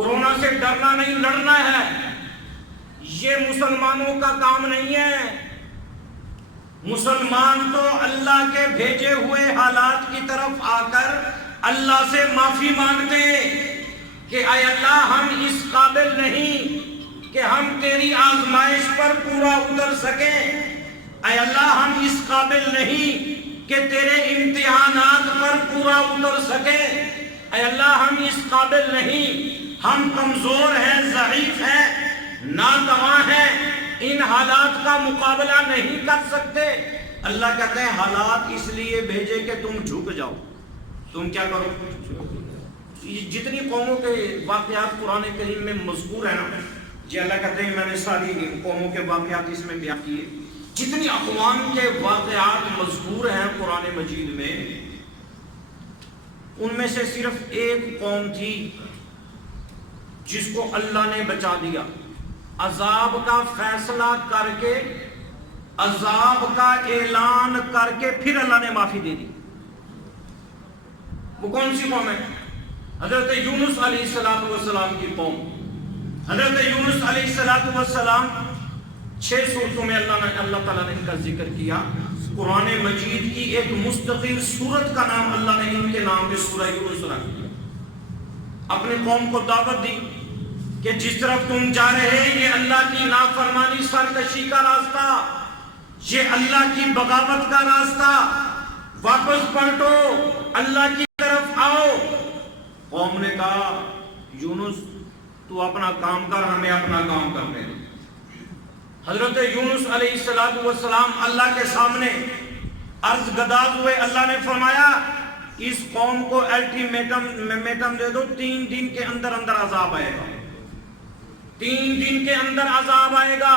Corona سے ڈرنا نہیں، لڑنا ہے۔ یہ مسلمانوں کا کام نہیں ہے۔ مسلمان تو اللہ کے بھیجے ہوئے حالات کی طرف آ کر اللہ سے معافی مانگتے کہ اے اللہ ہم اس قابل نہیں کہ ہم تیری آزمائش پر پورا اتر سکیں، اے اللہ ہم اس قابل نہیں کہ تیرے امتحانات پر پورا اتر سکیں، اے اللہ ہم اس قابل نہیں، ہم کمزور ہیں، ضعیف ہیں، ناتواں ہیں، ان حالات کا مقابلہ نہیں کر سکتے۔ اللہ کہتے ہیں حالات اس لیے بھیجے کہ تم جھک جاؤ، تم کیا کرو؟ جتنی قوموں کے واقعات قرآن کریم میں مذکور ہیں نا، یہ اللہ کہتے ہیں میں نے ساری قوموں کے واقعات اس میں بیان کیے، جتنی اقوام کے واقعات مذکور ہیں قرآن مجید میں، ان میں سے صرف ایک قوم تھی جس کو اللہ نے بچا دیا، عذاب کا فیصلہ کر کے، عذاب کا اعلان کر کے پھر اللہ نے معافی دے دی۔ وہ کون سی قوم ہے؟ حضرت یونس علیہ السلام کی قوم۔ حضرت یونس علیہ السلام 6 سورتوں میں اللہ تعالیٰ نے ان کا ذکر کیا۔ قرآن مجید کی ایک مستقل سورت کا نام اللہ نے ان کے نام پہ سورہ یونس رکھ دیا۔ اپنی قوم کو دعوت دی کہ جس طرف تم جا رہے ہیں یہ اللہ کی نافرمانی سرکشی کا راستہ، یہ اللہ کی بغاوت کا راستہ، واپس پلٹو، اللہ کی طرف آؤ۔ قوم نے کہا یونس تو اپنا کام کر، ہمیں اپنا کام کرنے دے۔ حضرت یونس علیہ السلام اللہ کے سامنے عرض گداز ہوئے، اللہ نے فرمایا اس قوم کو الٹیمیٹم دے دو، 3 دن کے اندر عذاب آئے گا، 3 دن کے اندر عذاب آئے گا۔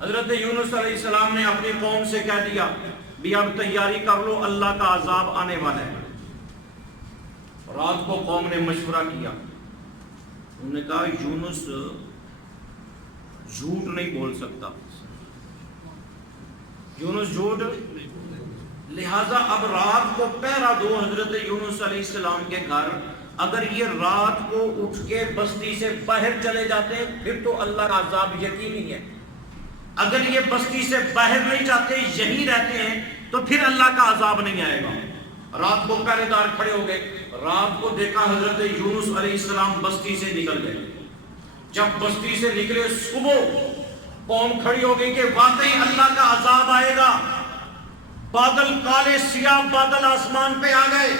حضرت یونس علیہ السلام نے اپنی قوم سے کہہ دیا بھی اب تیاری کر لو، اللہ کا عذاب آنے والا ہے۔ رات کو قوم نے مشورہ کیا، انہوں نے کہا یونس جھوٹ نہیں بول سکتا، یونس جھوٹ، لہذا اب رات کو پہرا دو حضرت یونس علیہ السلام کے گھر۔ اگر یہ رات کو اٹھ کے بستی سے باہر چلے جاتے ہیں پھر تو اللہ کا عذاب یقینی ہے، اگر یہ بستی سے باہر نہیں جاتے یہیں رہتے ہیں تو پھر اللہ کا عذاب نہیں آئے گا۔ رات کو پہرے دار کھڑے ہو گئے، رات کو دیکھا حضرت یونس علیہ السلام بستی سے نکل گئے۔ جب بستی سے نکلے صبح قوم کھڑی ہو گئی کہ واقعی اللہ کا عذاب آئے گا۔ بادل کالے سیاہ بادل آسمان پہ آ گئے،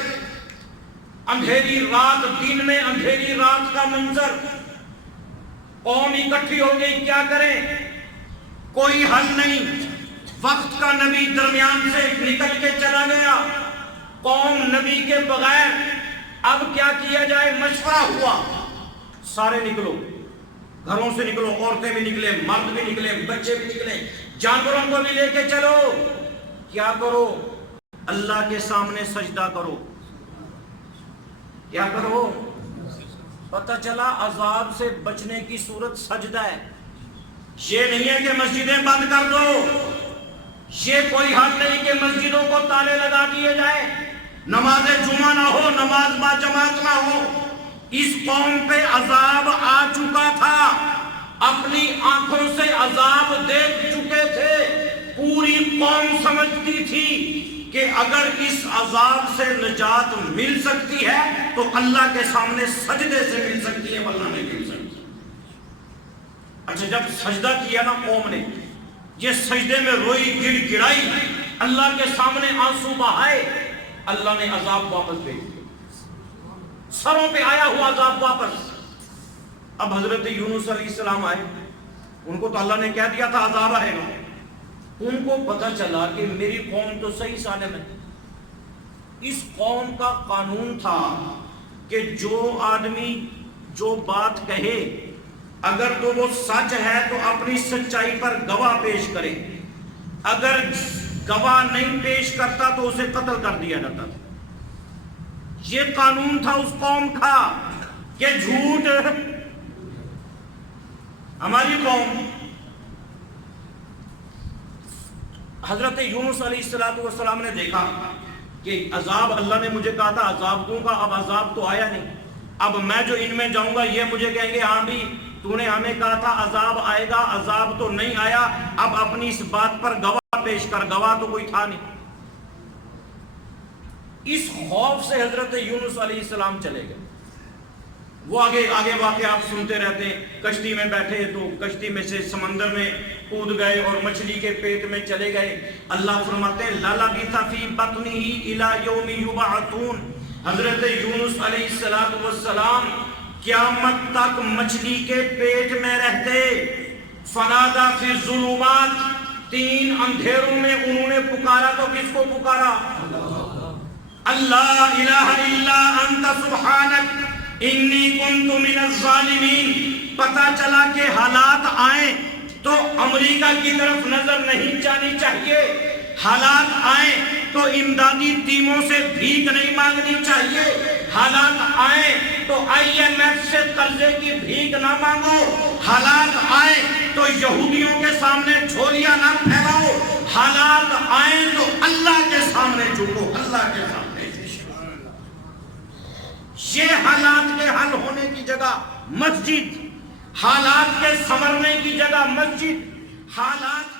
اندھیری رات، دن میں اندھیری رات کا منظر، قوم اکٹھی ہو گئی، کیا کریں، کوئی حل نہیں۔ وقت کا نبی درمیان سے نکل کے چلا گیا، قوم نبی کے بغیر اب کیا کیا جائے، مشورہ ہوا، سارے نکلو، گھروں سے نکلو، عورتیں بھی نکلے، مرد بھی نکلے، بچے بھی نکلے، جانوروں کو بھی لے کے چلو، کیا کرو، اللہ کے سامنے سجدہ کرو۔ کیا کرو؟ پتہ چلا عذاب سے بچنے کی صورت سجدہ ہے۔ یہ نہیں ہے کہ مسجدیں بند کر دو، یہ کوئی حل نہیں کہ مسجدوں کو تالے لگا دیے جائے، نماز جمعہ نہ ہو، نماز با جماعت نہ ہو۔ اس قوم پہ عذاب آ چکا تھا، اپنی آنکھوں سے عذاب دیکھ چکے تھے، پوری قوم سمجھتی تھی کہ اگر اس عذاب سے نجات مل سکتی ہے تو اللہ کے سامنے سجدے سے مل سکتی ہے، ورنہ نہیں مل سکتی۔ اچھا جب سجدہ کیا نا قوم نے، یہ سجدے میں روئی، گڑ گڑائی، اللہ کے سامنے آنسو بہائے، اللہ نے عذاب واپس بھیج دیا، سروں پہ آیا ہوا عذاب واپس۔ اب حضرت یونس علیہ السلام آئے، ان کو تو اللہ نے کہہ دیا تھا عذاب آئے گا، ان کو پتہ چلا کہ میری قوم تو صحیح سالم ہے۔ اس قوم کا قانون تھا کہ جو آدمی جو بات کہے اگر تو وہ سچ ہے تو اپنی سچائی پر گواہ پیش کرے، اگر گواہ نہیں پیش کرتا تو اسے قتل کر دیا جاتا تھا۔ یہ قانون تھا اس قوم کا کہ جھوٹ، ہماری قوم حضرت یونس علیہ السلام نے دیکھا کہ عذاب، اللہ نے مجھے کہا تھا عذاب دوں گا، اب عذاب تو آیا نہیں، اب میں جو ان میں جاؤں گا یہ مجھے کہیں گے ہاں بھی تو نے ہمیں کہا تھا عذاب آئے گا، عذاب تو نہیں آیا، اب اپنی اس بات پر گواہ پیش کر، گواہ تو کوئی تھا نہیں۔ اس خوف سے حضرت یونس علیہ السلام چلے گئے۔ وہ آگے واقعہ آپ سنتے رہتے ہیں، کشتی میں بیٹھے تو کشتی میں سے سمندر میں کود گئے اور مچھلی کے پیٹ میں چلے گئے۔ اللہ فرماتے ہیں لَلَبِثَ فِي بَطْنِهِ إِلَى يَوْمِ يُبْعَثُونَ، حضرت یونس علیہ السلام قیامت تک مچھلی کے پیٹ میں رہتے۔ فَنَادَى فِي الظُّلُمَاتِ، 3 اندھیروں میں انہوں نے پکارا تو کس کو پکارا؟ اللہ الہ الا انت سبحانک انی کنت من الظالمین۔ پتہ چلا کہ حالات آئیں تو امریکہ کی طرف نظر نہیں جانی چاہیے، حالات آئیں تو امدادی ٹیموں سے بھیک نہیں مانگنی چاہیے، حالات آئیں تو IMF سے قرضے کی بھیک نہ مانگو، حالات آئیں تو یہودیوں کے سامنے جھولیاں نہ پھیلاؤ، حالات آئیں تو اللہ کے سامنے جھکو، اللہ کے سامنے۔ یہ حالات کے حل ہونے کی جگہ مسجد، حالات کے سنورنے کی جگہ مسجد، حالات